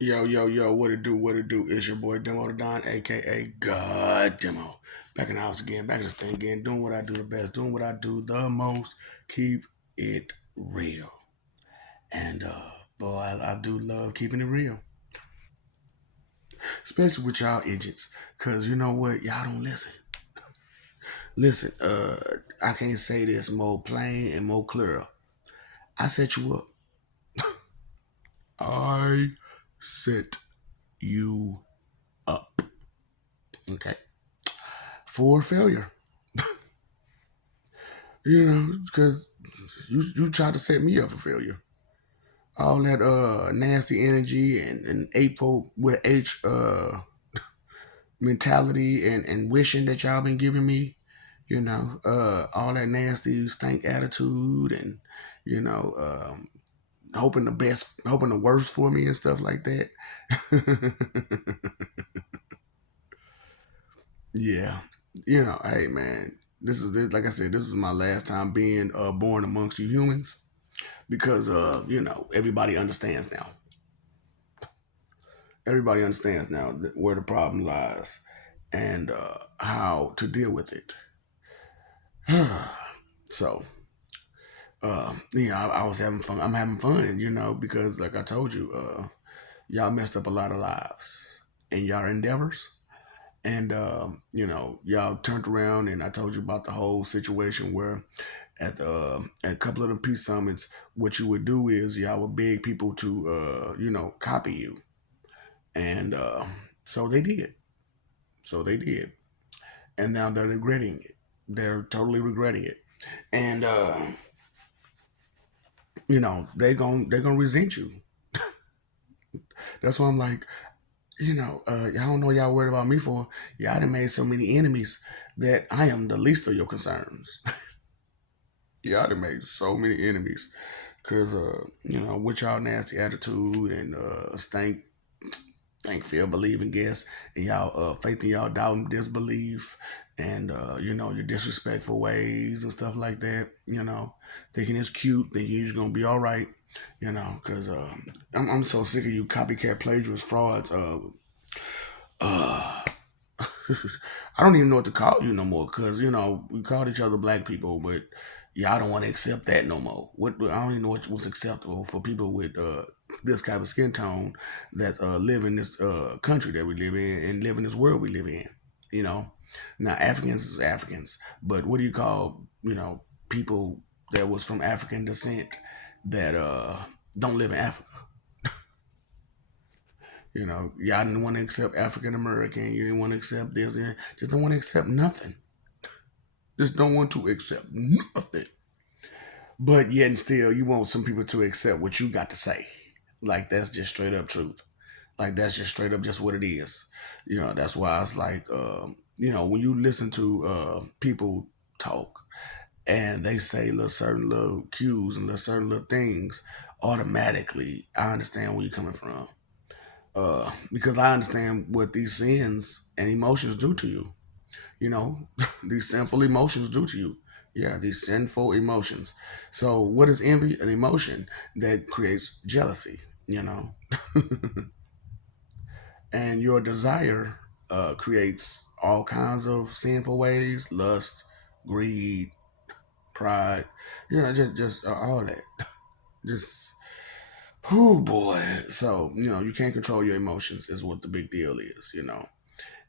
Yo, yo, yo, what it do, what it do? It's your boy Demo the Don, aka God Demo. Back in the house again, back in this thing again, doing what I do the best, doing what I do the most, keep it real. And boy, I do love keeping it real. Especially with y'all idiots. Cause you know what? Y'all don't listen. Listen, I can't say this more plain and more clear. I set you up. I set you up. Okay. For failure. Because you tried to set me up for failure. All that nasty energy and April with H mentality and wishing that y'all been giving me, all that nasty stank attitude and you know, hoping the best, hoping the worst for me and stuff like that. Yeah, hey man, this is it. Like I said, this is my last time being born amongst you humans because everybody understands now. Everybody understands now where the problem lies and how to deal with it. So, I was having fun. I'm having fun, because like I told you, y'all messed up a lot of lives in y'all endeavors. And, y'all turned around and I told you about the whole situation where at a couple of the peace summits, what you would do is y'all would beg people to, copy you. And so they did. So they did. And now they're regretting it. They're totally regretting it. And they're gonna resent you. That's why I'm like, y'all don't know y'all worried about me for. Y'all done made so many enemies that I am the least of your concerns. Y'all done made so many enemies. Cause with y'all nasty attitude and think, feel, believe, and guess, and y'all faith in y'all doubt and disbelief, and your disrespectful ways and stuff like that. Thinking it's cute, thinking you're gonna be all right. Because I'm so sick of you copycat plagiarist frauds. Uh, I don't even know what to call you no more. Because we called each other black people, but y'all don't want to accept that no more. What I don't even know what's acceptable for people with this kind of skin tone that live in this country that we live in and live in this world we live in. You know, now Africans is Africans, but what do you call people that was from African descent that don't live in Africa? Y'all didn't want to accept African American. You didn't want to accept this. You just don't want to accept nothing. Just don't want to accept nothing. But yet and still, you want some people to accept what you got to say. Like that's just straight up truth. Like that's just straight up just what it is. That's why it's like, when you listen to people talk and they say little certain little cues and little certain little things, automatically I understand where you're coming from. Because I understand what these sins and emotions do to you. You know, these sinful emotions do to you. Yeah, these sinful emotions. So, what is envy? An emotion that creates jealousy, and your desire creates all kinds of sinful ways lust, greed, pride, just all that. Just, oh boy. So, you can't control your emotions, is what the big deal is.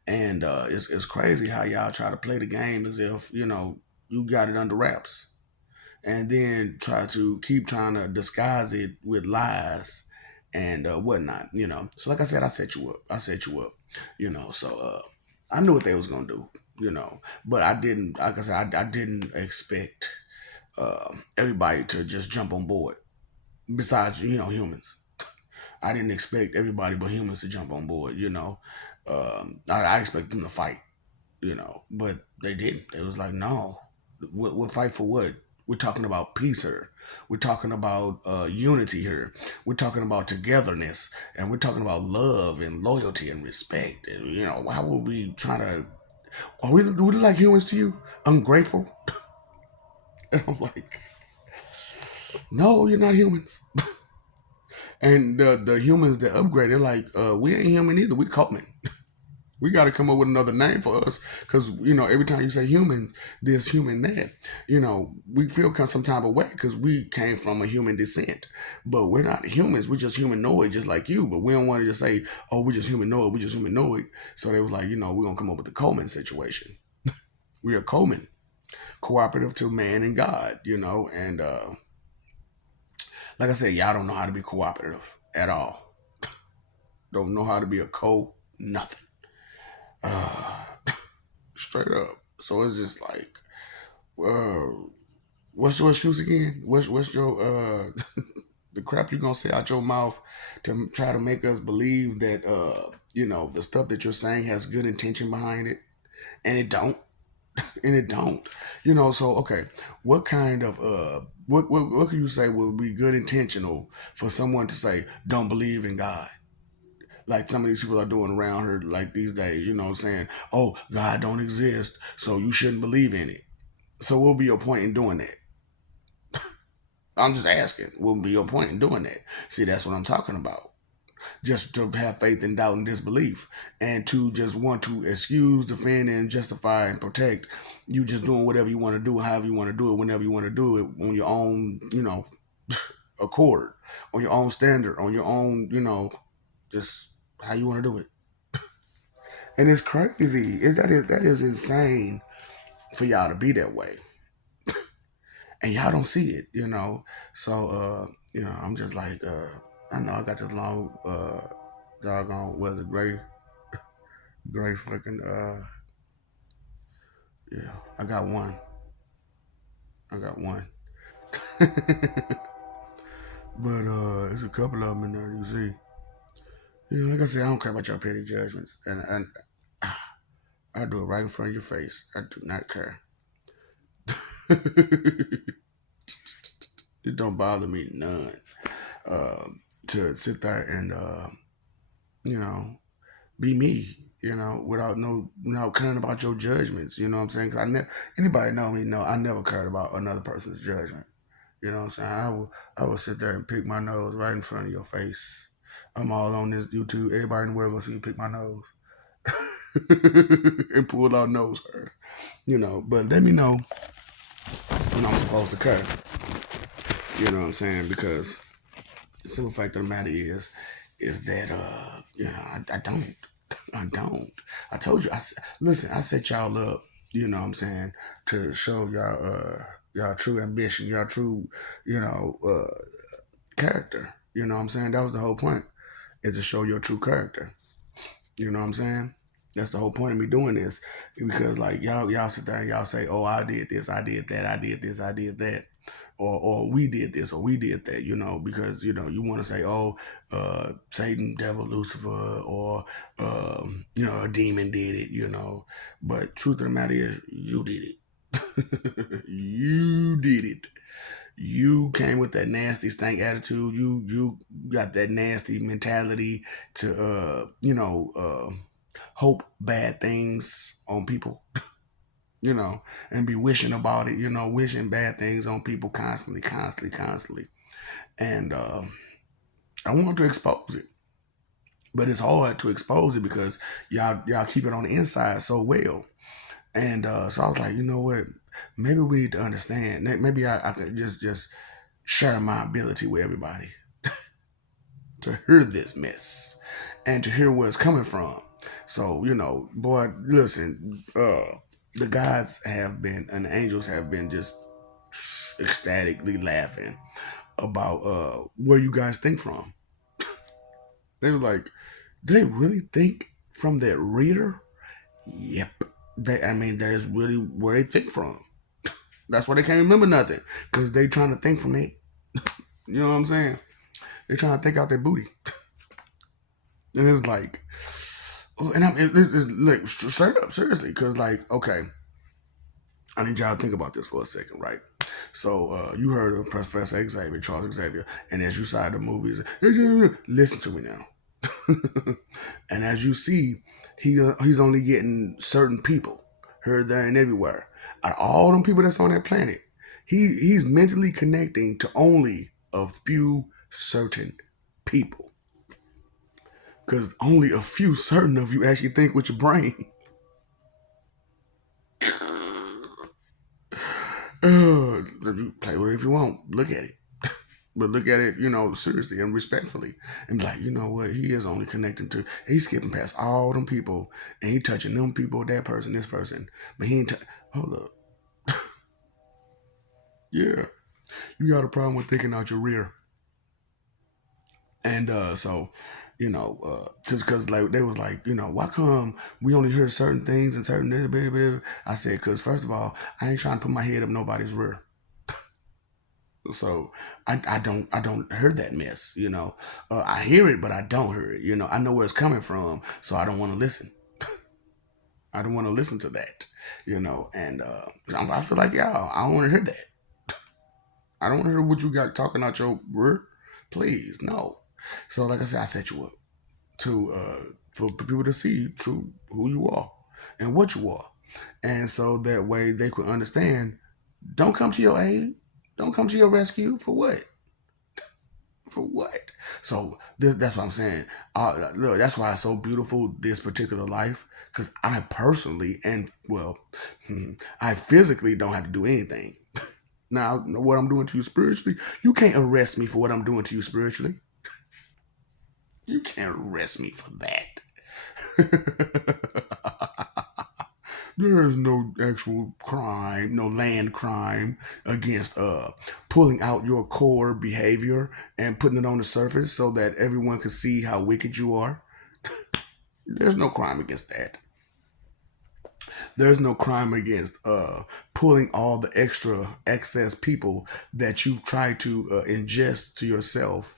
And it's crazy how y'all try to play the game as if you got it under wraps, and then try to keep trying to disguise it with lies and whatnot. So like I said, I set you up. I set you up. So I knew what they was gonna do. But I didn't. Like I said, I didn't expect everybody to just jump on board. Besides, humans. I didn't expect everybody but humans to jump on board. I expect them to fight. But they didn't. They was like, no, we'll fight for what? We're talking about peace here. We're talking about unity here. We're talking about togetherness, and we're talking about love and loyalty and respect. And, why would we try to? Are we like humans to you? Ungrateful? And I'm like, no, you're not humans. And the humans that upgrade, they're like, we ain't human either. We Coleman. We got to come up with another name for us because every time you say humans, this human that we feel some type of way because we came from a human descent, but we're not humans. We're just humanoid, just like you. But we don't want to just say, oh, we're just humanoid. We're just humanoid. So they was like, we're gonna come up with the Coleman situation. We are Coleman, cooperative to man and God. And like I said, y'all don't know how to be cooperative at all. Don't know how to be a nothing. Uh, Straight up. So it's just like, uh, what's your excuse again? What's your the crap you gonna say out your mouth to try to make us believe that the stuff that you're saying has good intention behind it, and it don't, and it don't. So okay, what kind of what can you say would be good intentional for someone to say don't believe in God? Like some of these people are doing around here like these days, saying, oh, God don't exist, so you shouldn't believe in it. So what will be your point in doing that? I'm just asking, what will be your point in doing that? See, that's what I'm talking about. Just to have faith and doubt and disbelief, and to just want to excuse, defend, and justify and protect you just doing whatever you want to do, however you want to do it, whenever you want to do it, on your own, accord, on your own standard, on your own, just how you want to do it. And it's crazy. That is insane for y'all to be that way. And y'all don't see it. So I'm just like, I know I got this long doggone was it gray fucking yeah, I got one. I got one. But there's a couple of them in there you see. Like I said, I don't care about your petty judgments. And I do it right in front of your face. I do not care. It don't bother me none. To sit there and you know, be me, without caring about your judgments. You know what I'm saying? Because anybody know me know I never cared about another person's judgment. You know what I'm saying? I would sit there and pick my nose right in front of your face. I'm all on this YouTube. Everybody in the world gonna see you pick my nose and pull out nose hair. But let me know when I'm supposed to care. You know what I'm saying? Because the simple fact of the matter is that I don't. I don't. I told you. Listen. I set y'all up. You know what I'm saying, to show y'all true ambition, y'all true character. You know what I'm saying. That was the whole point, is to show your true character. You know what I'm saying. That's the whole point of me doing this, because like y'all sit there and y'all say, oh, I did this, I did that, I did this, I did that, or we did this or we did that, because you want to say, oh, Satan, devil, Lucifer, or a demon did it, but truth of the matter is, you did it. You did it. You came with that nasty stank attitude. You got that nasty mentality to hope bad things on people, and be wishing about it, wishing bad things on people constantly, constantly, constantly. And I want to expose it, but it's hard to expose it because y'all keep it on the inside so well. And so I was like, you know what? Maybe we need to understand. Maybe I could just share my ability with everybody to hear this mess and to hear where it's coming from. So, boy, listen, the gods have been and the angels have been just ecstatically laughing about where you guys think from. They were like, do they really think from that reader? Yep. That is really where they think from. That's why they can't remember nothing, because they trying to think from it. You know what I'm saying? They trying to think out their booty. And it's like, oh, and it's like straight up, seriously, because like, okay, I need y'all to think about this for a second, right? So you heard of Professor Xavier, Charles Xavier, and as you saw the movies, listen to me now. And as you see, he's only getting certain people here, there, and everywhere. Out of all them people that's on that planet, he's mentally connecting to only a few certain people. Because only a few certain of you actually think with your brain. You play with it if you want. Look at it. But look at it, seriously and respectfully. And be like, you know what? He is only connecting to, he's skipping past all them people and he touching them people, that person, this person. But he ain't, hold up. Yeah. You got a problem with thinking out your rear. And so, cause like they was like, why come we only hear certain things and certain blah, blah, blah, blah. I said, cause first of all, I ain't trying to put my head up nobody's rear. So I don't hear that mess. I hear it, but I don't hear it. I know where it's coming from, so I don't want to listen. I don't want to listen to that. And I feel like y'all, I don't want to hear that. I don't want to hear what you got talking out your word. Please, no. So like I said, I set you up to for people to see true who you are and what you are, and so that way they could understand. Don't come to your aid. Don't come to your rescue for what? For what? So that's what I'm saying. Look, that's why it's so beautiful, this particular life, because I personally and well, I physically don't have to do anything. Now, what I'm doing to you spiritually, you can't arrest me for what I'm doing to you spiritually. You can't arrest me for that. There is no actual crime, no land crime against pulling out your core behavior and putting it on the surface so that everyone can see how wicked you are. There's no crime against that. There's no crime against pulling all the extra excess people that you've tried to ingest to yourself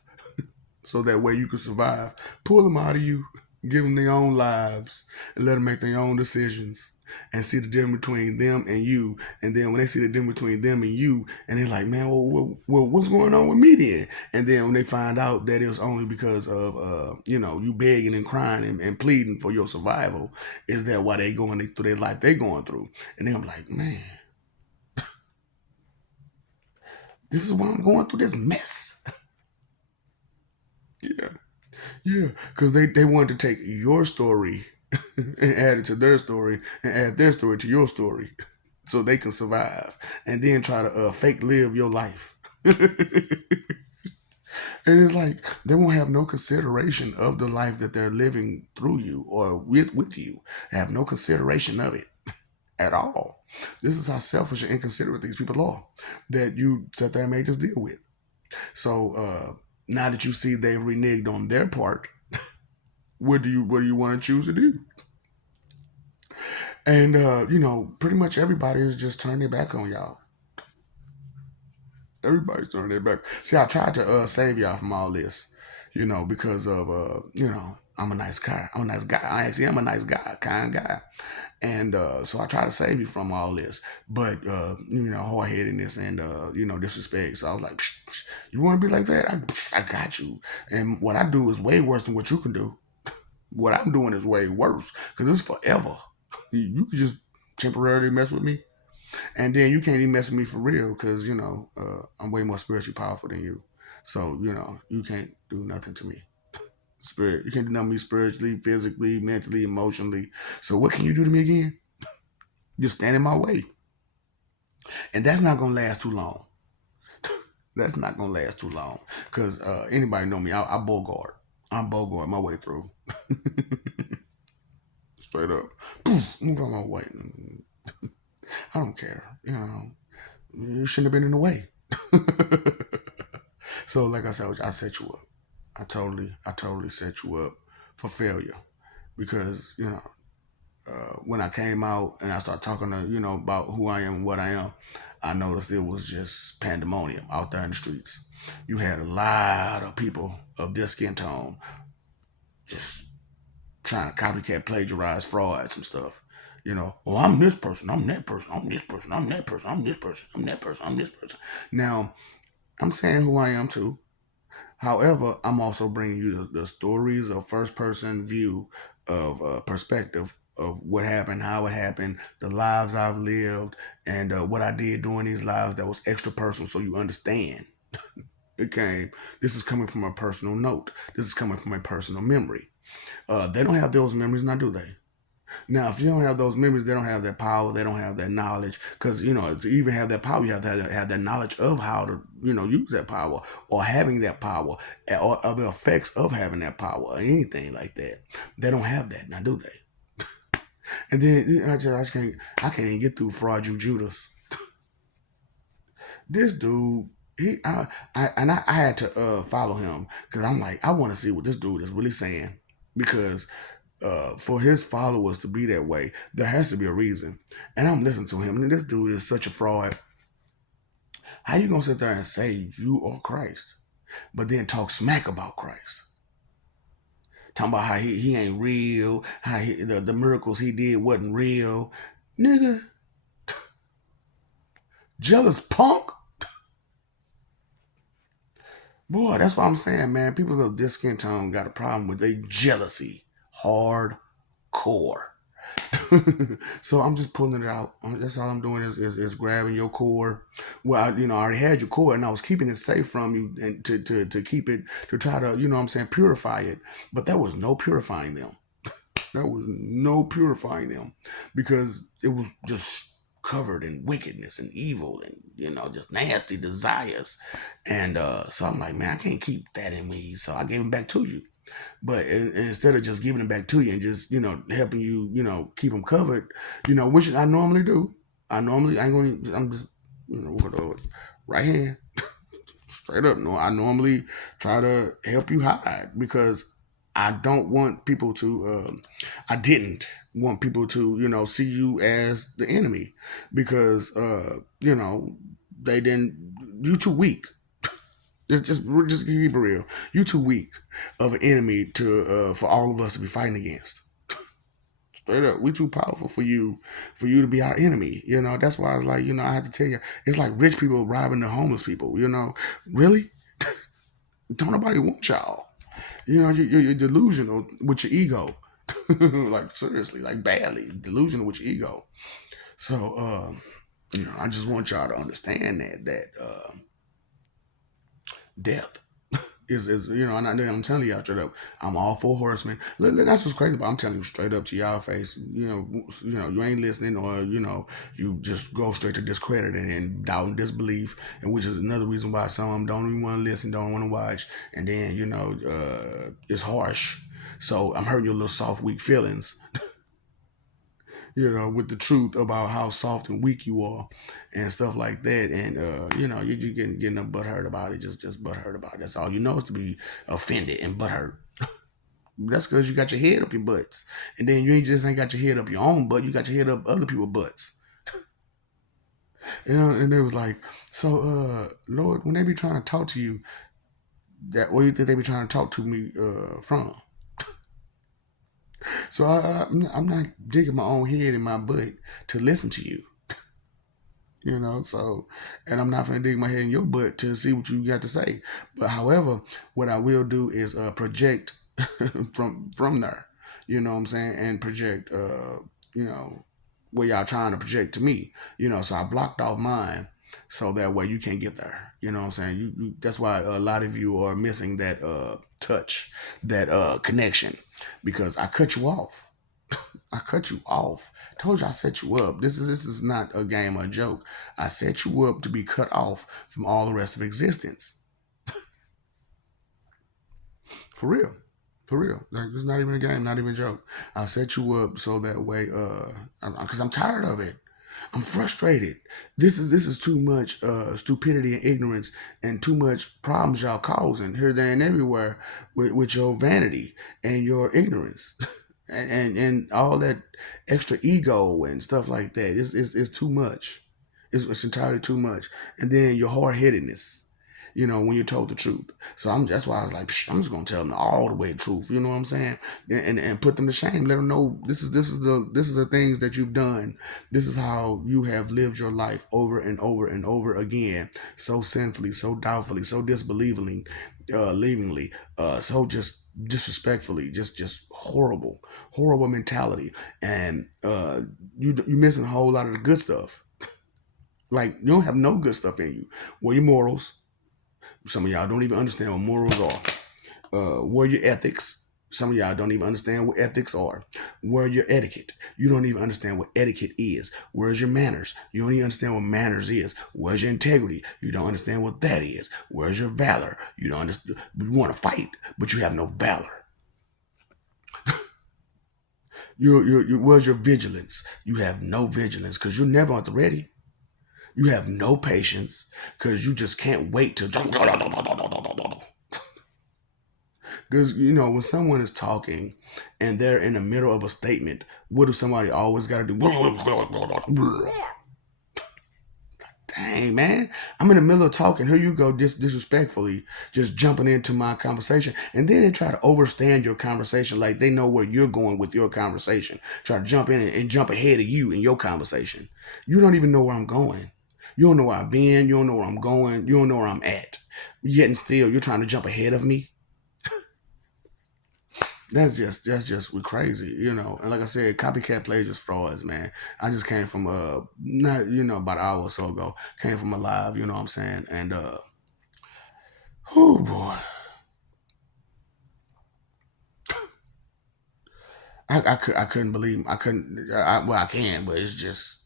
so that way you can survive. Pull them out of you, give them their own lives, and let them make their own decisions and see the difference between them and you. And then when they see the difference between them and you, and they're like, man, well what's going on with me then? And then when they find out that it was only because of, you begging and crying and pleading for your survival, is that why they going through their life they going through? And then I'm like, man, this is why I'm going through this mess. Yeah. Yeah, because they wanted to take your story and add it to their story and add their story to your story so they can survive and then try to fake live your life. And it's like they won't have no consideration of the life that they're living through you or with you. They have no consideration of it at all. This is how selfish and inconsiderate these people are that you sit there and make this deal with. So now that you see they've reneged on their part, what do you want to choose to do? And pretty much everybody is just turning their back on y'all. Everybody's turning their back. See, I tried to save y'all from all this, because of I'm a nice guy. I'm a nice guy. I actually am a nice guy, kind guy. And so I try to save you from all this, but hard headedness and disrespect. So I was like, psh, psh, you want to be like that? I got you. And what I do is way worse than what you can do. What I'm doing is way worse because it's forever. You can just temporarily mess with me, and then you can't even mess with me for real because I'm way more spiritually powerful than you. So you can't do nothing to me. Spirit, you can't do nothing to me spiritually, physically, mentally, emotionally. So what can you do to me again? Just stand in my way, and that's not gonna last too long. That's not gonna last too long because anybody know me? I Bogart. I'm Bogart my way through. Straight up, poof, move on my way. I don't care. You shouldn't have been in the way. So, like I said, I set you up. I totally set you up for failure because when I came out and I started talking to about who I am and what I am, I noticed it was just pandemonium out there in the streets. You had a lot of people of this skin tone just trying to copycat, plagiarize, fraud, some stuff. Oh, I'm this person, I'm that person, I'm this person, I'm that person, I'm this person, I'm that person, I'm this person. Now, I'm saying who I am too. However, I'm also bringing you the stories of first person view of perspective of what happened, how it happened, the lives I've lived, and what I did during these lives that was extra personal so you understand. It came. This is coming from a personal note. This is coming from a personal memory. They don't have those memories now, do they? Now, if you don't have those memories, they don't have that power. They don't have that knowledge. Because to even have that power, you have to have that knowledge of how to use that power, or having that power, or the effects of having that power, or anything like that. They don't have that now, do they? And then I can't even get through Fraud Judas. This dude, I had to follow him because I'm like, I want to see what this dude is really saying, because for his followers to be that way, there has to be a reason. And I'm listening to him, and this dude is such a fraud. How you gonna sit there and say you are Christ, but then talk smack about Christ? Talking about how he ain't real, how the miracles he did wasn't real. Nigga, jealous punk. Boy, that's what I'm saying, man. People of this skin tone got a problem with their jealousy. Hardcore. So I'm just pulling it out. That's all I'm doing is grabbing your core. Well, I already had your core, and I was keeping it safe from you, and to keep it, to try to, what I'm saying, purify it. But there was no purifying them. There was no purifying them, because it was just covered in wickedness and evil, and just nasty desires. And so I'm like, man, I can't keep that in me. So I gave them back to you. But instead of just giving it back to you and just helping you keep them covered, which I normally do. I'm just right hand straight up. No, I normally try to help you hide, because I don't want people to. I didn't want people to see you as the enemy, because they didn't. You too weak. Just keep it real. You too weak of an enemy to for all of us to be fighting against. Straight up, we too powerful for you to be our enemy. That's why I was like, I have to tell you, it's like rich people robbing the homeless people. Really? Don't nobody want y'all. You're delusional with your ego. Like seriously, like badly delusional with your ego. So, I just want y'all to understand that death is and I'm telling y'all straight up, I'm all for horsemen. That's what's crazy, but I'm telling you straight up to y'all face, you ain't listening, or you just go straight to discredit and doubt and disbelief, and which is another reason why some of them don't even want to listen, don't want to watch, and then it's harsh. So I'm hurting your little soft, weak feelings, with the truth about how soft and weak you are and stuff like that. And, you're getting a butthurt about it. Just butthurt about it. That's all you know, is to be offended and butthurt. That's because you got your head up your butts. And then you ain't got your head up your own butt. You got your head up other people's butts. And they was like, so, Lord, when they be trying to talk to you, where you think they be trying to talk to me from? So I'm not digging my own head in my butt to listen to you. So, and I'm not gonna dig my head in your butt to see what you got to say. But however, what I will do is project from there. You know what I'm saying? And project you know, what y'all trying to project to me. So I blocked off mine, so that way you can't get there. You know what I'm saying? That's why a lot of you are missing that touch, that connection, because I cut you off. I cut you off. Told you I set you up. This is not a game or a joke. I set you up to be cut off from all the rest of existence. For real. For real. Like, it's not even a game, not even a joke. I set you up so that way, because I'm tired of it. I'm frustrated. This is too much stupidity and ignorance, and too much problems y'all causing here, there, and everywhere with your vanity and your ignorance. And all that extra ego and stuff like that. It's too much. It's entirely too much. And then your hard headedness, when you're told the truth. So that's why I was like, I'm just gonna tell them all the way the truth. You know what I'm saying? And put them to shame. Let them know this is the things that you've done. This is how you have lived your life over and over and over again, so sinfully, so doubtfully, so disbelievingly, leavingly, so just disrespectfully, just horrible mentality. And you missing a whole lot of the good stuff. Like, you don't have no good stuff in you. Well, your morals, Some of y'all don't even understand what morals are. Where your ethics? Some of y'all don't even understand what ethics are. Where your etiquette? You don't even understand what etiquette is. Where's your manners? You don't even understand what manners is. Where's your integrity? You don't understand what that is. Where's your valor? You don't understand. You want to fight, but you have no valor. Where's your vigilance? You have no vigilance because you're never at the ready. You have no patience because you just can't wait to. Because, when someone is talking and they're in the middle of a statement, what if somebody always got to do? Dang, man. I'm in the middle of talking. Here you go, disrespectfully, just jumping into my conversation. And then they try to overstand your conversation like they know where you're going with your conversation. Try to jump in and jump ahead of you in your conversation. You don't even know where I'm going. You don't know where I've been. You don't know where I'm going. You don't know where I'm at. Yet and still, you're trying to jump ahead of me. That's just we're crazy. And like I said, copycat plagiarism frauds, man. I just came from not about an hour or so ago. Came from a live, you know what I'm saying? And oh boy, I couldn't believe I couldn't. Well, I can, but it's just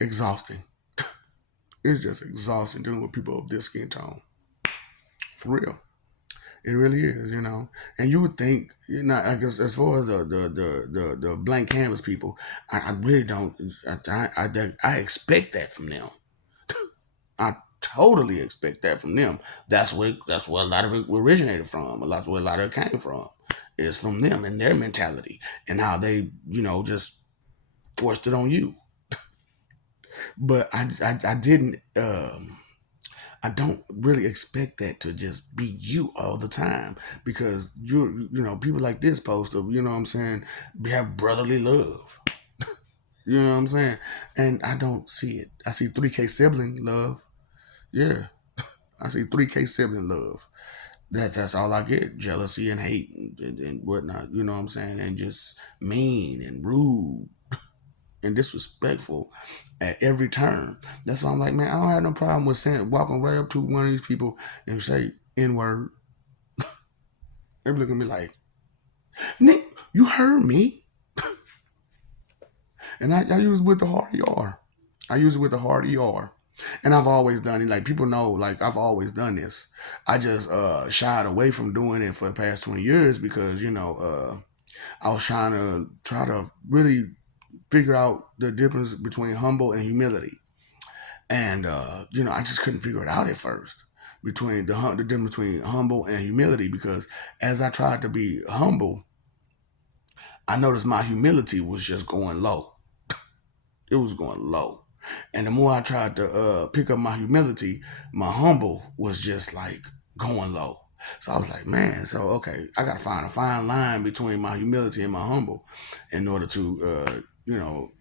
exhausting. It's just exhausting dealing with people of this skin tone, for real. It really is. And you would think, I guess as far as the blank canvas people, I really don't. I expect that from them. I totally expect that from them. That's where a lot of it originated from. That's where a lot of it came from. Is from them and their mentality and how they, just forced it on you. But I didn't. I don't really expect that to just be you all the time because people like this supposed to, what I'm saying, have brotherly love. You know what I'm saying? And I don't see it. I see 3K sibling love. Yeah. I see 3K sibling love. That's all I get. Jealousy and hate and whatnot. You know what I'm saying? And just mean and rude and disrespectful at every turn. That's why I'm like, man, I don't have no problem with walking right up to one of these people and say N word. They look at me like, Nick, you heard me. And I use it with the hard ER. I use it with the hard ER. And I've always done it. Like people know, like I've always done this. I just shied away from doing it for the past 20 years because, I was try to really figure out the difference between humble and humility. And I just couldn't figure it out at first between the difference between humble and humility because as I tried to be humble, I noticed my humility was just going low. It was going low. And the more I tried to pick up my humility, my humble was just like going low. So I was like, man, so okay, I gotta find a fine line between my humility and my humble in order to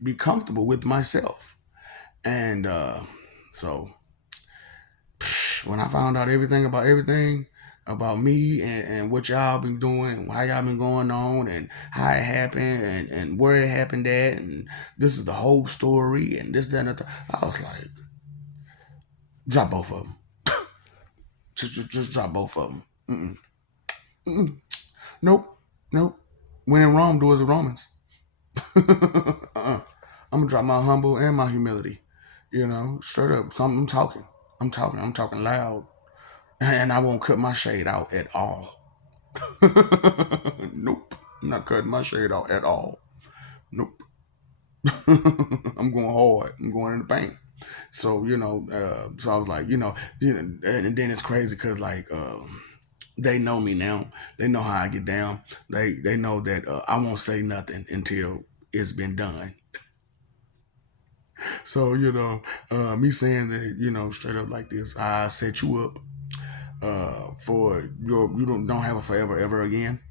be comfortable with myself. And so when I found out everything about me and what y'all been doing, how y'all been going on, and how it happened, and where it happened at, and this is the whole story, and this, that, and that. I was like, drop both of them. Just drop both of them. Mm-mm. Mm-mm. Nope. Nope. When in Rome, do as the Romans. I'm gonna drop my humble and my humility. Straight up. So I'm talking. I'm talking. I'm talking loud. And I won't cut my shade out at all. Nope. I'm not cutting my shade out at all. Nope. I'm going hard. I'm going in the paint. So so I was like, and then it's crazy because like they know me now. They know how I get down. They know that I won't say nothing until it's been done. So me saying that straight up like this, I set you up for you don't have a forever ever again.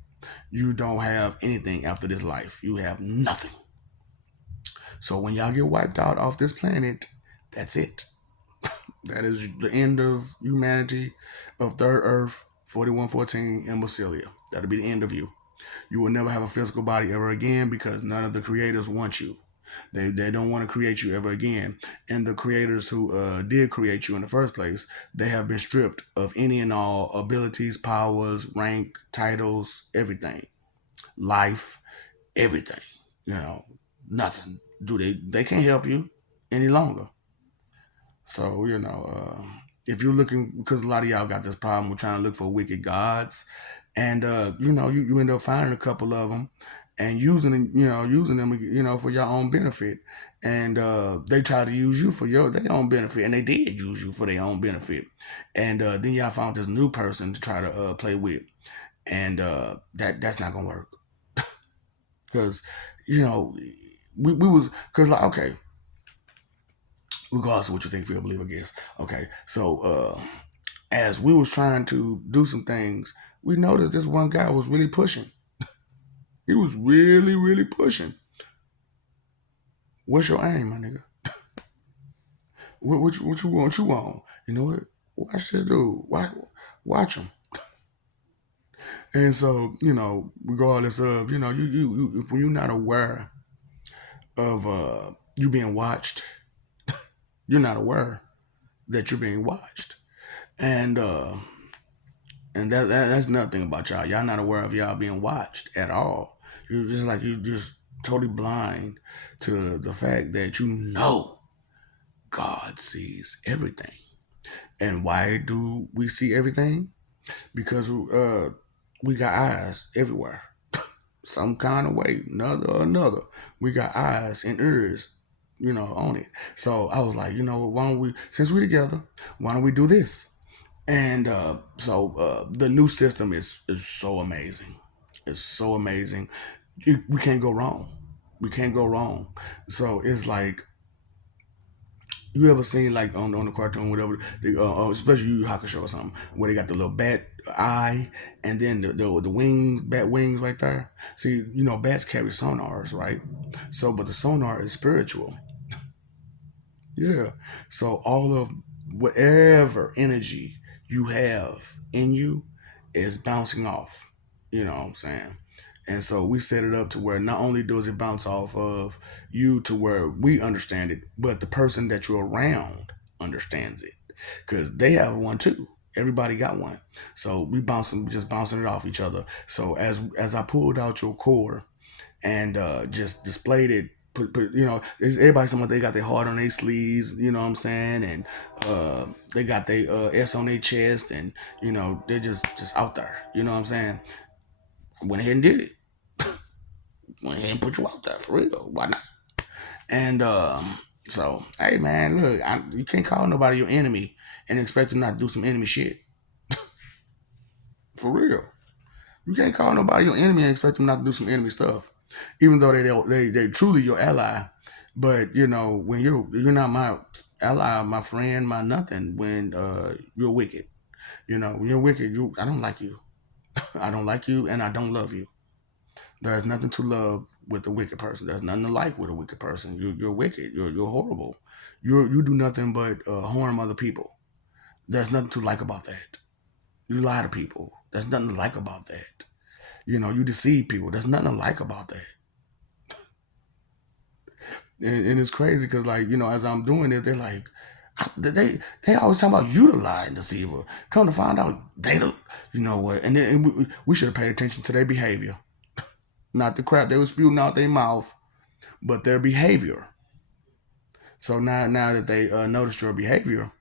You don't have anything after this life. You have nothing. So when y'all get wiped out off this planet, that's it. That is the end of humanity, of Third Earth, 4114 Imbecilia. That'll be the end of you. You will never have a physical body ever again because none of the creators want you. They don't want to create you ever again. And the creators who did create you in the first place, they have been stripped of any and all abilities, powers, rank, titles, everything, life, everything. You know, nothing. Do they can't help you any longer. So, if you're looking, because a lot of y'all got this problem with trying to look for wicked gods, and you end up finding a couple of them and using them, for your own benefit, and they try to use you for their own benefit, and they did use you for their own benefit, and then y'all found this new person to try to play with, and that's not gonna work, because you know we was because like okay, regardless of what you think, feel, believe, or guess. Okay, so as we was trying to do some things, we noticed this one guy was really pushing. He was really, really pushing. What's your aim, my nigga? What you want? You want? You know what? Watch this dude. Watch him. And so, regardless of, you when you're not aware of you being watched, you're not aware that you're being watched. And that's nothing about y'all. Y'all not aware of y'all being watched at all. You're just totally blind to the fact that God sees everything. And why do we see everything? Because we got eyes everywhere. Some kind of way, another. We got eyes and ears, on it. So I was like, why don't we, since we're together, why don't we do this? And so the new system is so amazing. It's so amazing. We can't go wrong. We can't go wrong. So it's like, you ever seen like on the cartoon, whatever, especially Yu Yu Hakusho or something, where they got the little bat eye and then the wings, bat wings right there. See, bats carry sonars, right? So, but the sonar is spiritual. Yeah. So all of whatever energy you have in you is bouncing off. You know what I'm saying? And so we set it up to where not only does it bounce off of you to where we understand it, but the person that you're around understands it. Because they have one too. Everybody got one. So we just bouncing it off each other. So as I pulled out your core and just displayed it, put everybody something they got their heart on their sleeves, you know what I'm saying, and they got their S on their chest, and they're just out there, you know what I'm saying. I went ahead and did it. Went ahead and put you out there for real. Why not? And so hey man, look, you can't call nobody your enemy and expect them not to do some enemy shit. For real. You can't call nobody your enemy and expect them not to do some enemy stuff, even though they truly your ally. But when you're not my ally, my friend, my nothing. When you're wicked, when you're wicked, I don't like you. I don't like you, and I don't love you. There's nothing to love with a wicked person. There's nothing to like with a wicked person. You're wicked. You're horrible. You do nothing but harm other people. There's nothing to like about that. You lie to people. There's nothing to like about that. You deceive people. There's nothing to like about that. And it's crazy because, like, as I'm doing this, they're like, they always talk about you the lie and deceiver. Come to find out, they don't, you know what? And then we should have paid attention to their behavior, not the crap they were spewing out their mouth, but their behavior. So now that they noticed your behavior,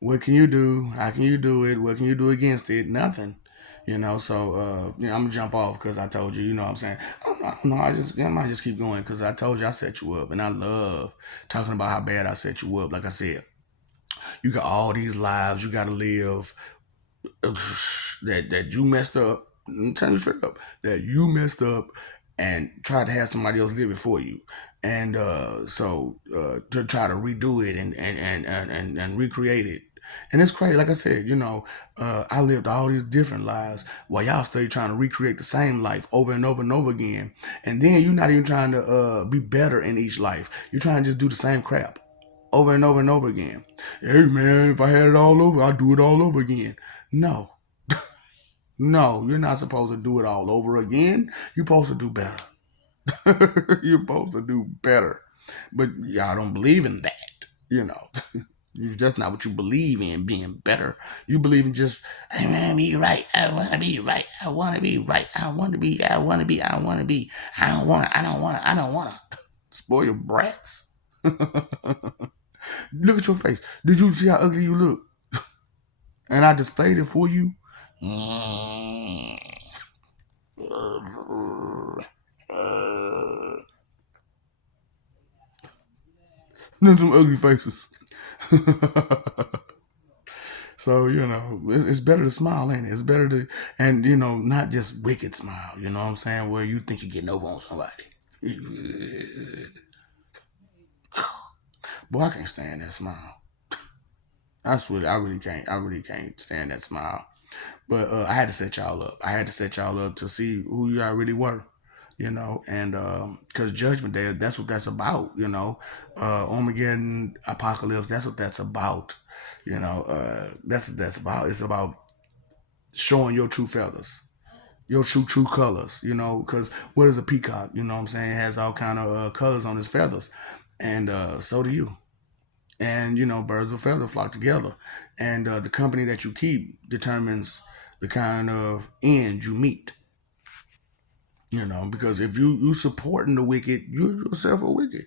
what can you do? How can you do it? What can you do against it? Nothing. So I'm gonna jump off because I told you. You know what I'm saying? I don't know. I might just keep going because I told you I set you up, and I love talking about how bad I set you up. Like I said, you got all these lives you got to live that you messed up. I'm telling you straight up that you messed up and tried to have somebody else live it for you, and so to try to redo it and recreate it. And it's crazy. Like I said, I lived all these different lives while y'all stay trying to recreate the same life over and over and over again. And then you're not even trying to be better in each life. You're trying to just do the same crap over and over and over again. Hey man, if I had it all over, I'd do it all over again. No. No, you're not supposed to do it all over again. You're supposed to do better. You're supposed to do better. But y'all don't believe in that, you know. That's not what you believe in, being better. You believe in just, I want to be right. I want to be right. I want to be right. I want to be. I want to be. I want to be. I don't want to. I don't want to. I don't want to. Spoil brats. Look at your face. Did you see how ugly you look? And I displayed it for you. Then some ugly faces. So, it's better to smile, ain't it? It's better to, and, not just wicked smile, you know what I'm saying? Where you think you're getting over on somebody. Boy, I can't stand that smile. That's what I really can't. I really can't stand that smile. But I had to set y'all up. I had to set y'all up to see who y'all really were, and because Judgment Day, that's what that's about, Armageddon, Apocalypse, that's what that's about, that's what that's about. It's about showing your true feathers, your true colors, because what is a peacock? You know what I'm saying? It has all kind of colors on its feathers, and so do you. And birds of feather flock together, and the company that you keep determines the kind of end you meet. Because if you supporting the wicked, you yourself are wicked.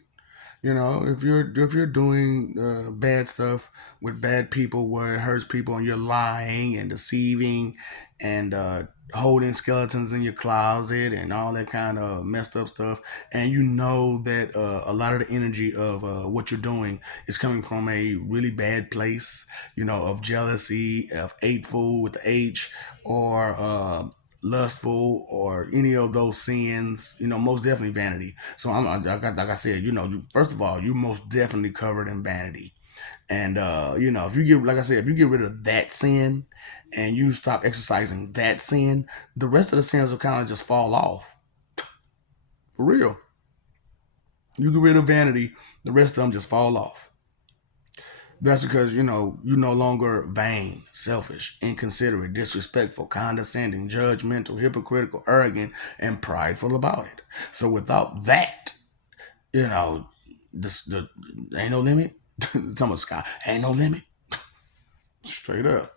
If you're doing bad stuff with bad people where it hurts people, and you're lying and deceiving and holding skeletons in your closet and all that kind of messed up stuff, and you know that a lot of the energy of what you're doing is coming from a really bad place, of jealousy, of hateful with the H, or lustful, or any of those sins, most definitely vanity. So like I said, first of all, you most definitely covered in vanity. And if you get, like I said, if you get rid of that sin and you stop exercising that sin, the rest of the sins will kind of just fall off. For real. You get rid of vanity, the rest of them just fall off. That's because, you're no longer vain, selfish, inconsiderate, disrespectful, condescending, judgmental, hypocritical, arrogant, and prideful about it. So without that, you know, the ain't no limit. Talking about Sky, ain't no limit. Straight up.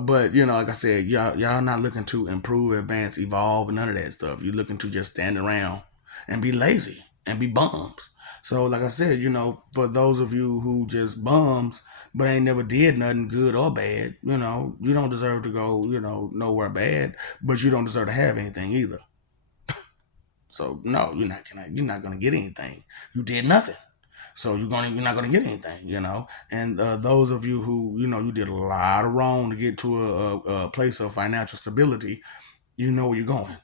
But like I said, y'all not looking to improve, advance, evolve, and none of that stuff. You're looking to just stand around and be lazy and be bums. So, like I said, for those of you who just bums but ain't never did nothing good or bad, you don't deserve to go, nowhere bad, but you don't deserve to have anything either. So, no, you're not gonna get anything. You did nothing. So you're not gonna get anything, And those of you who you did a lot of wrong to get to a place of financial stability, you know where you're going.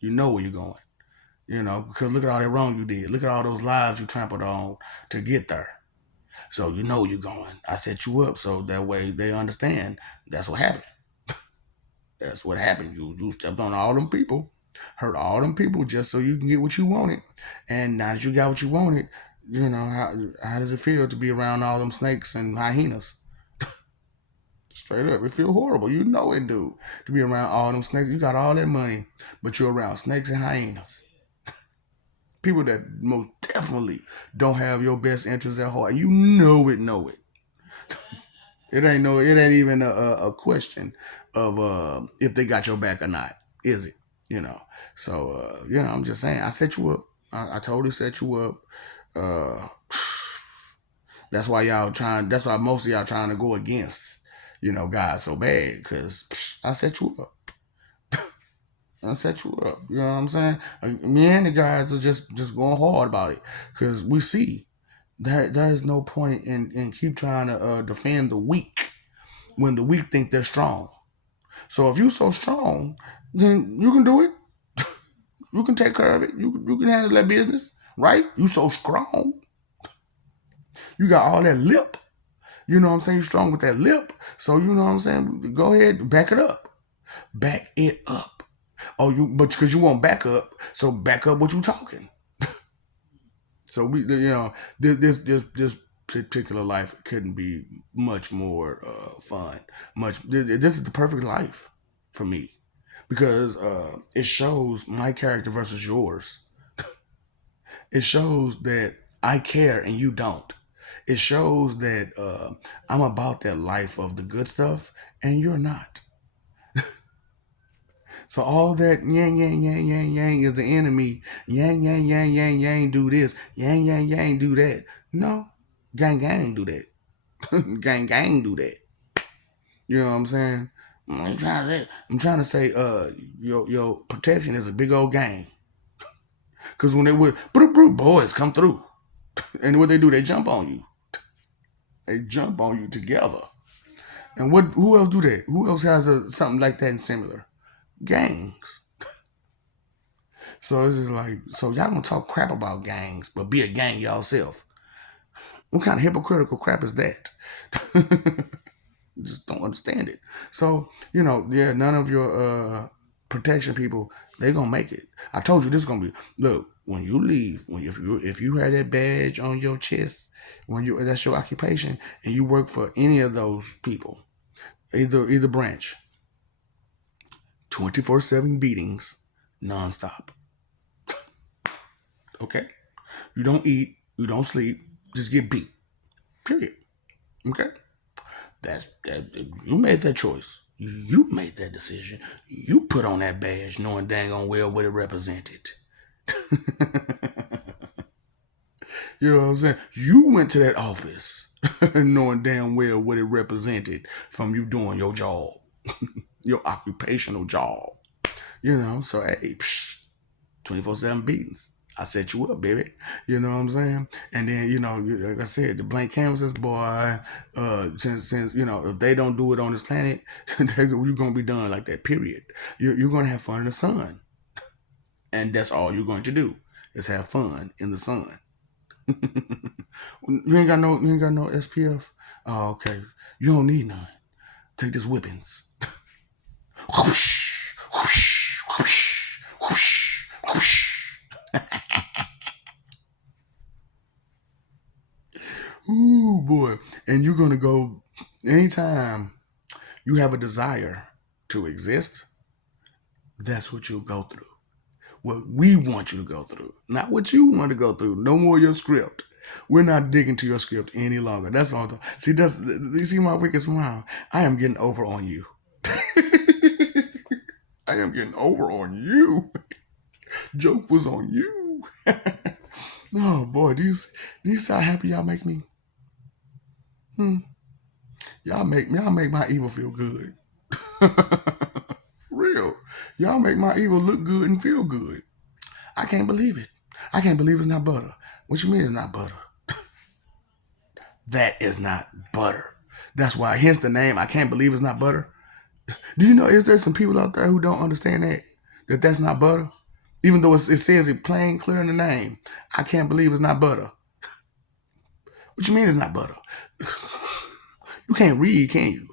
You know where you're going. Because look at all that wrong you did. Look at all those lives you trampled on to get there. So you know where you're going. I set you up so that way they understand that's what happened. That's what happened. You stepped on all them people, hurt all them people just so you can get what you wanted. And now that you got what you wanted, how does it feel to be around all them snakes and hyenas? Straight up, it feel horrible. You know it, dude. To be around all them snakes, you got all that money, but you're around snakes and hyenas. People that most definitely don't have your best interests at heart. You know it, know it. It ain't even a question of if they got your back or not, is it? You know. So I'm just saying, I set you up. I totally set you up. Uh, that's why y'all trying. That's why most of y'all trying to go against, God so bad, because I set you up. I set you up. You know what I'm saying? Me and the guys are just going hard about it, because we see there is no point in keep trying to defend the weak when the weak think they're strong. So if you're so strong, then you can do it. You can take care of it. You can handle that business, right? You so strong. You got all that lip. You know what I'm saying? You're strong with that lip. So you know what I'm saying? Go ahead, back it up. Back it up. Oh, but because you won't back up, so back up what you talking. So this particular life couldn't be much more fun. This is the perfect life for me, because it shows my character versus yours. It shows that I care and you don't. It shows that I'm about that life of the good stuff and you're not. So all that yang yang yang yang yang is the enemy. Yang yang yang yang yang do this. Yang yang yang do that. No, gang gang do that. Gang gang do that. You know what I'm saying? I'm trying to say, your protection is a big old gang. Cause when they would boys come through, and what they do, they jump on you. They jump on you together. And who else do that? Who else has something like that and similar? Gangs. So it's just like, so y'all gonna talk crap about gangs, but be a gang yourself. What kind of hypocritical crap is that? Just don't understand it. So, yeah, none of your protection people, they gonna make it. I told you this is gonna be, look, when you leave, if you had that badge on your chest, that's your occupation, and you work for any of those people, either branch, 24/7 beatings, nonstop. Okay? You don't eat, you don't sleep, just get beat. Period. Okay? That you made that choice. You made that decision. You put on that badge knowing dang on well what it represented. You know what I'm saying? You went to that office knowing damn well what it represented from you doing your job, your occupational job. So hey, 24/7 beatings. I set you up, baby. You know what I'm saying? And then, like I said, the blank canvases, boy, since if they don't do it on this planet, you're going to be done like that, period. You're going to have fun in the sun. And that's all you're going to do is have fun in the sun. You ain't got no SPF? Oh, okay. You don't need none. Take this whippings. Whoosh, whoosh, whoosh, whoosh, whoosh. Ooh, boy. And you're going to go anytime you have a desire to exist, that's what you'll go through. What we want you to go through, not what you want to go through. No more your script. We're not digging to your script any longer. That's all. See, you see my wicked smile? I am getting over on you. I am getting over on you. Joke was on you. Oh boy, do you see how happy y'all make me? Y'all make my evil feel good. Real. Y'all make my evil look good and feel good. I can't believe it. I can't believe it's not butter. What you mean it's not butter? That is not butter. That's why, hence the name, I can't believe it's not butter. Do you know, is there some people out there who don't understand that that's not butter? Even though it says it plain, clear in the name. I can't believe it's not butter. What you mean it's not butter? You can't read, can you?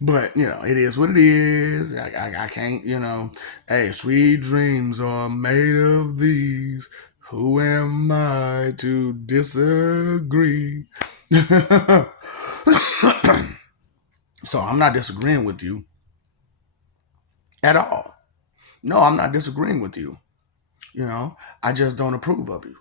But, it is what it is. I can't, hey, sweet dreams are made of these. Who am I to disagree? So I'm not disagreeing with you at all. No, I'm not disagreeing with you. I just don't approve of you.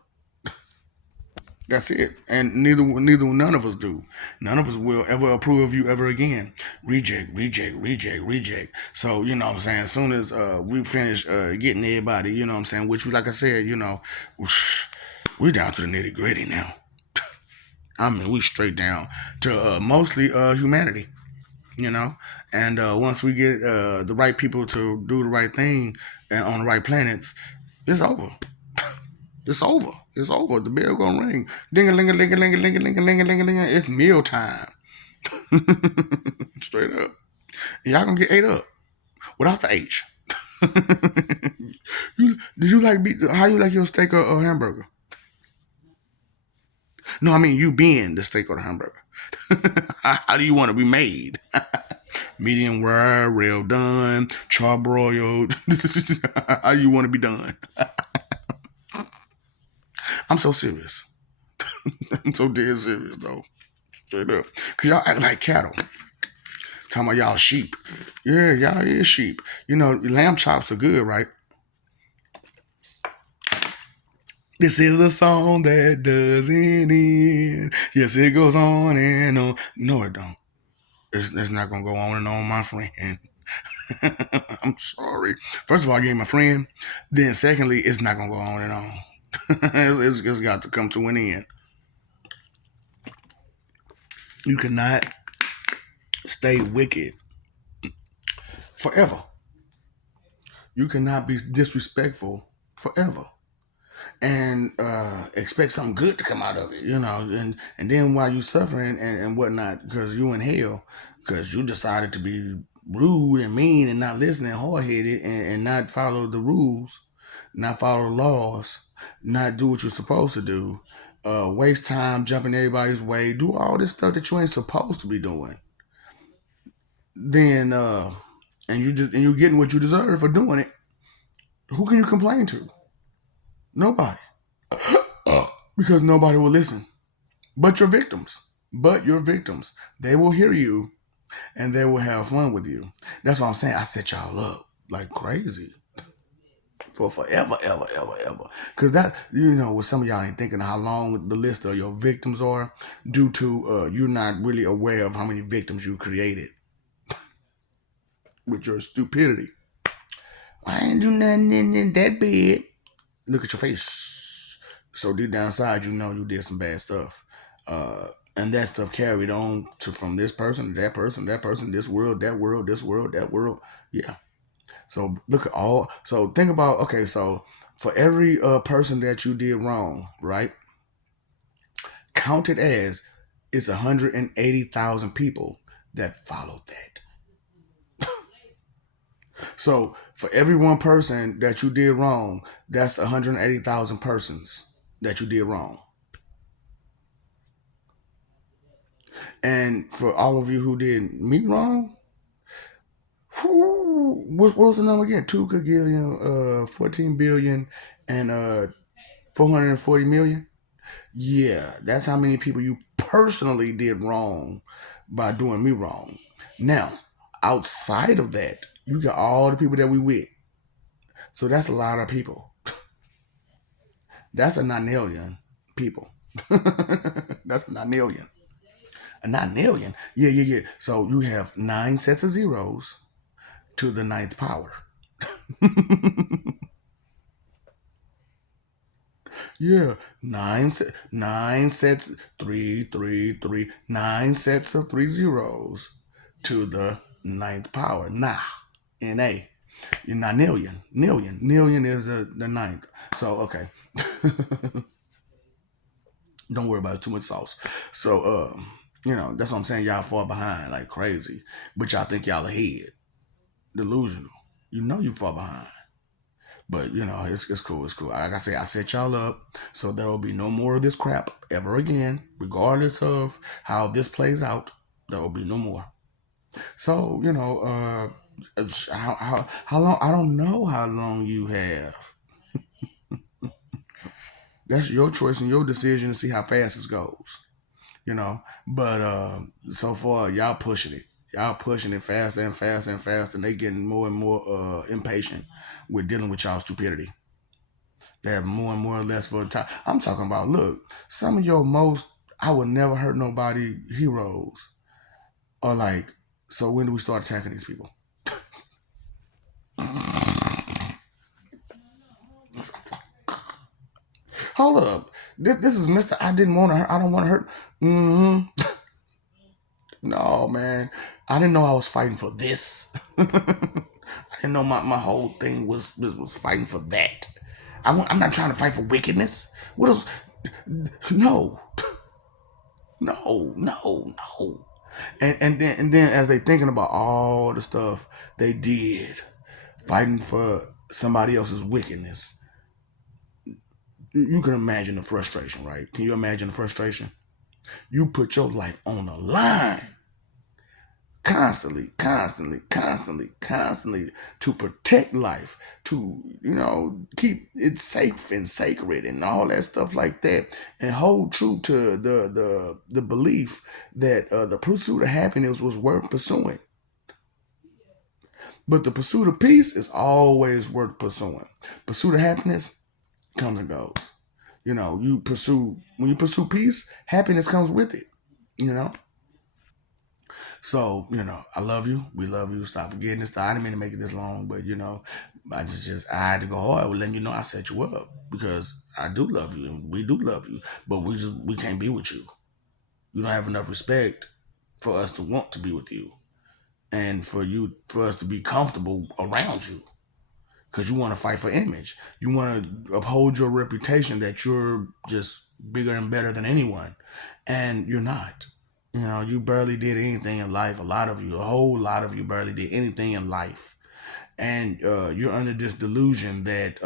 That's it. And none of us do. None of us will ever approve of you ever again. Reject, reject, reject, reject. So, what I'm saying, as soon as we finish getting everybody, what I'm saying, which, like I said, we're down to the nitty gritty now. I mean, we straight down to mostly humanity, and once we get the right people to do the right thing and on the right planets, it's over. It's over. It's over. The bell gonna ring. Ding a ling a ling a ling a ling a ling a ling a ling a ling. It's meal time. Straight up. Y'all gonna get ate up without the H. Did you like how you like your steak or hamburger? No, I mean you being the steak or the hamburger. How do you want to be made? Medium rare, well done, charbroiled. How you want to be done? I'm so serious. I'm so dead serious though. Straight up. Cause y'all act like cattle. Talking about y'all sheep. Yeah, y'all is sheep. You know, lamb chops are good, right? This is a song that doesn't end. Yes, it goes on and on. No, it don't. It's not gonna go on and on, my friend. I'm sorry. First of all, you ain't my friend. Then, secondly, it's not gonna go on and on. It's got to come to an end. You cannot stay wicked forever. You cannot be disrespectful forever and expect something good to come out of it, you know. And then while you suffering and whatnot, because you in hell, because you decided to be rude and mean and not listening, hard headed, and not follow the rules, not follow the laws, not do what you're supposed to do, waste time jumping everybody's way, do all this stuff that you ain't supposed to be doing. Then and you're getting what you deserve for doing it. Who can you complain to? Nobody. Because nobody will listen. But your victims. But your victims. They will hear you and they will have fun with you. That's what I'm saying. I set y'all up like crazy. For forever, ever, ever, ever. Because that, you know, what some of y'all ain't thinking how long the list of your victims are due to you're not really aware of how many victims you created with your stupidity. I ain't do nothing in that bad. Look at your face. So deep down inside, you know you did some bad stuff. And that stuff carried on to from this person, that person, that person, this world, that world, this world, that world. Yeah. So look at all. So think about, okay, so for every person that you did wrong, right? Counted as it's 180,000 people that followed that. So for every one person that you did wrong, that's 180,000 persons that you did wrong. And for all of you who did me wrong, what was the number again? 2 gazillion, 14 billion, and 440 million? Yeah, that's how many people you personally did wrong by doing me wrong. Now, outside of that, you got all the people that we with. So that's a lot of people. That's a 9 million people. That's a 9 million. A 9 million? Yeah, yeah, yeah. So you have 9 sets of zeros to the ninth power. Yeah, nine sets, three, three, three, 9 sets of three zeros to the ninth power. Nah, Na. You're not million. Million is the ninth. So okay. Don't worry about it, too much sauce. So you know, that's what I'm saying. Y'all fall behind like crazy. But y'all think y'all ahead. Delusional. You know you fall behind. But you know, it's cool. It's cool. Like I say, I set y'all up so there will be no more of this crap ever again, regardless of how this plays out. There will be no more. So you know, how long? I don't know how long you have. That's your choice and your decision to see how fast it goes. You know, but so far y'all pushing it. Y'all pushing it faster and faster and faster, and they getting more and more impatient with dealing with y'all stupidity. They have more and more or less for the time. I'm talking about, look, some of your most I would never hurt nobody heroes are like, so when do we start attacking these people? Hold up. This is Mr. I didn't want to hurt. I don't want to hurt. Mm-hmm. No, man. I didn't know I was fighting for this. I didn't know my whole thing was fighting for that. I'm not trying to fight for wickedness. What else? No, no. And then as they thinking about all the stuff they did, fighting for somebody else's wickedness, you can imagine the frustration, right? Can you imagine the frustration? You put your life on the line constantly to protect life, to keep it safe and sacred and all that stuff like that, and hold true to the belief that the pursuit of happiness was worth pursuing. But the pursuit of peace is always worth pursuing. Pursuit of happiness comes and goes. You know, you pursue when you pursue peace, happiness comes with it. You know, so I love you. We love you. Stop forgetting this. I didn't mean to make it this long, but I had to go hard with letting you know I set you up because I do love you and we do love you, but we can't be with you. You don't have enough respect for us to want to be with you and for us to be comfortable around you because you want to fight for image. You want to uphold your reputation that you're just bigger and better than anyone, and you're not. You barely did anything in life. A lot of you, a whole lot of you, barely did anything in life, and you're under this delusion that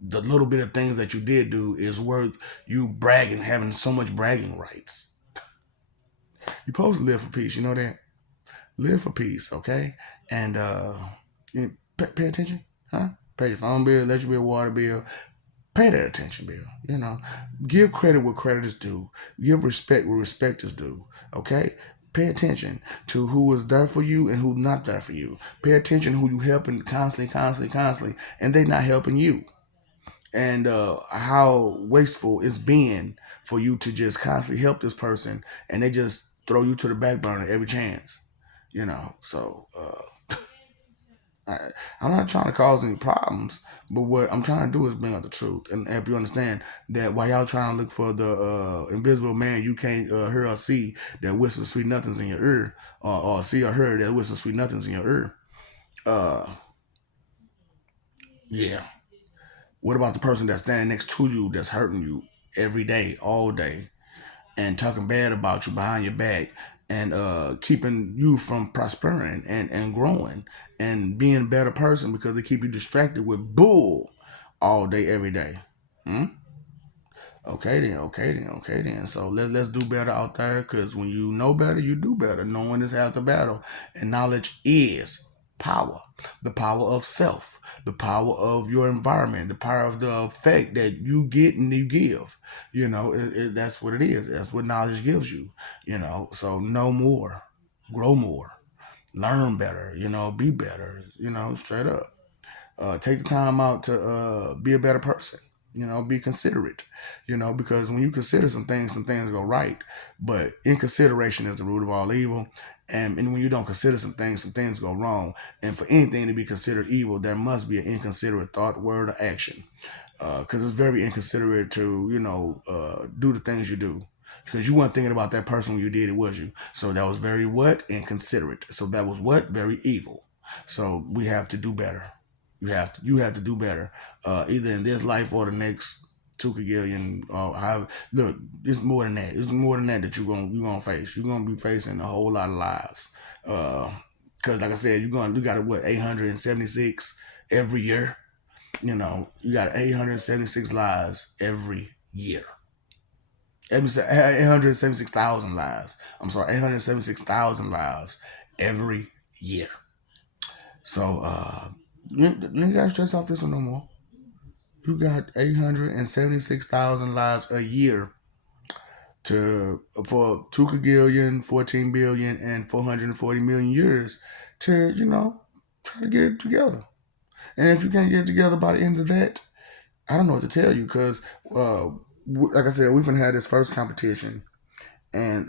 the little bit of things that you did do is worth you bragging, having so much bragging rights. You're supposed to live for peace. You know that. Live for peace, okay? And pay attention, huh? Pay your phone bill, electric bill, water bill. Pay that attention bill. Give credit where credit is due. Give respect where respect is due. Okay. Pay attention to who is there for you and who's not there for you. Pay attention to who you helping constantly, constantly, constantly, and they not helping you. And how wasteful it's been for you to just constantly help this person and they just throw you to the back burner every chance. So I, I'm not trying to cause any problems, but what I'm trying to do is bring out the truth and help you understand that while y'all trying to look for the invisible man, you can't hear or see that whistle sweet nothings in your ear, or see or hear that whistle sweet nothings in your ear. Uh, yeah. What about the person that's standing next to you that's hurting you every day, all day, and talking bad about you behind your back and keeping you from prospering and growing and being a better person because they keep you distracted with bull all day, every day? Hmm? Okay then, okay then, okay then. So let's do better out there because when you know better, you do better. Knowing is half the battle, and knowledge is power. The power of self, the power of your environment, the power of the effect that you get and you give. That's what it is. That's what knowledge gives you. So know more, grow more, learn better. Be better. Straight up. Take the time out to be a better person. Be considerate. Because when you consider some things go right. But inconsideration is the root of all evil. And when you don't consider some things go wrong. And for anything to be considered evil, there must be an inconsiderate thought, word, or action. Because it's very inconsiderate to do the things you do. Because you weren't thinking about that person when you did it, was you? So that was very what? Inconsiderate. So that was what? Very evil. So we have to do better. You have to do better, either in this life or the next two kagillion. However, look, it's more than that. It's more than that that you're gonna face. You're gonna be facing a whole lot of lives. Because like I said, you got what 876 every year. You got 876 lives every year. 876,000 lives. I'm sorry, 876,000 lives every year. So you ain't gotta stress off this one no more. You got 876,000 lives a year to for 2 kagillion, 14 billion, and 440 million years to try to get it together. And if you can't get it together by the end of that, I don't know what to tell you because, like I said, we've been had this first competition, and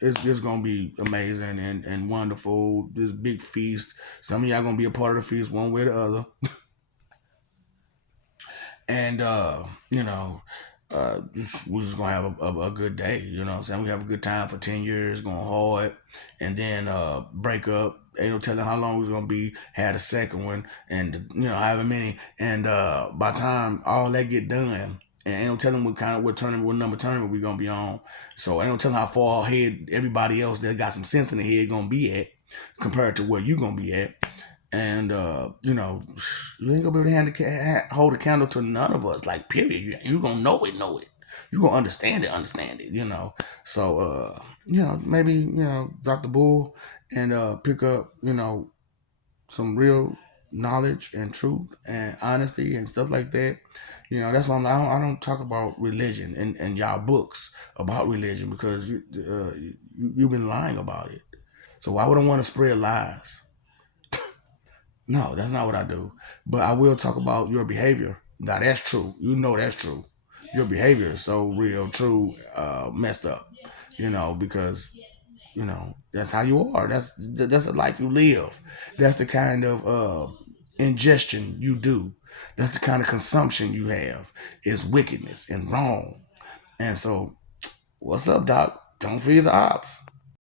it's gonna be amazing and wonderful. This big feast. Some of y'all gonna be a part of the feast one way or the other. And we're just gonna have a good day. You know what I'm saying? We have a good time for 10 years, going hard, and then break up. Ain't no telling how long we're gonna be. Had a second one, and however many. And by the time all that get done, and ain't no telling what number tournament we gonna be on. So ain't no telling how far ahead everybody else that got some sense in the head gonna be at compared to where you gonna be at. And you ain't gonna be able to hold a candle to none of us. Like, period. You gonna know it. You gonna understand it. So maybe drop the bull and pick up some real knowledge and truth and honesty and stuff like that. That's why I don't talk about religion and y'all books about religion because you've been lying about it. So why would I want to spread lies? No, that's not what I do. But I will talk about your behavior. Now that's true. You know that's true. Your behavior is so real, true, messed up. Because that's how you are. That's the life you live. That's the kind of ingestion you do. That's the kind of consumption you have. Is wickedness and wrong. And so, what's up, Doc? Don't fear the ops.